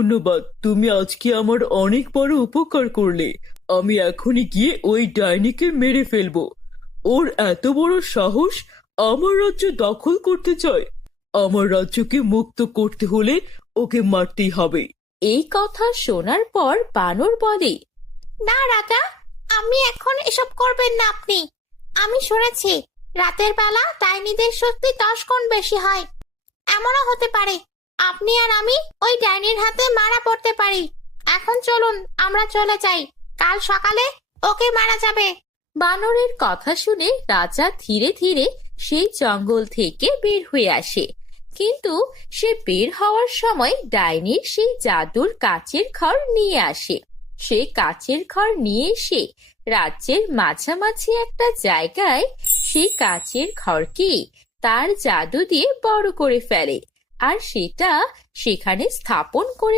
ধন্যবাদ, তুমি আজকে আমার অনেক বড় উপকার করলে। আমি এখনই গিয়ে ওই ডাইনিকে মেরে ফেলবো। ওর এত বড় সাহস, আমার রাজ্য দখল করতে চায়। আমার রাজ্যকে মুক্ত করতে হলে ওকে মারতেই হবে। এই কথা শোনার পর বানর বলে, না রাজা, আমি এখন এসব করবেন না আপনি। আমি শুনেছি রাতের বেলা ডাইনিদের শক্তি 10 গুণ বেশি হয়। এমনও হতে পারে আপনি আর আমি ওই ডাইনির হাতে মারা পড়তে পারি। এখন চলুন আমরা চলে যাই, কাল সকালে ওকে মারা যাবে। বানরের কথা শুনে রাজা ধীরে ধীরে সেই জঙ্গল থেকে বের হয়ে আসে। কিন্তু সে বের হওয়ার সময় ডাইনির সেই জাদুর কাচের ঘর নিয়ে আসে। সে কাচের ঘর নিয়ে এসে রাজ্যের মাঝামাঝি একটা জায়গায় সেই কাচের ঘরকে তার জাদু দিয়ে বড় করে ফেলে, আর সেটা সেখানে স্থাপন করে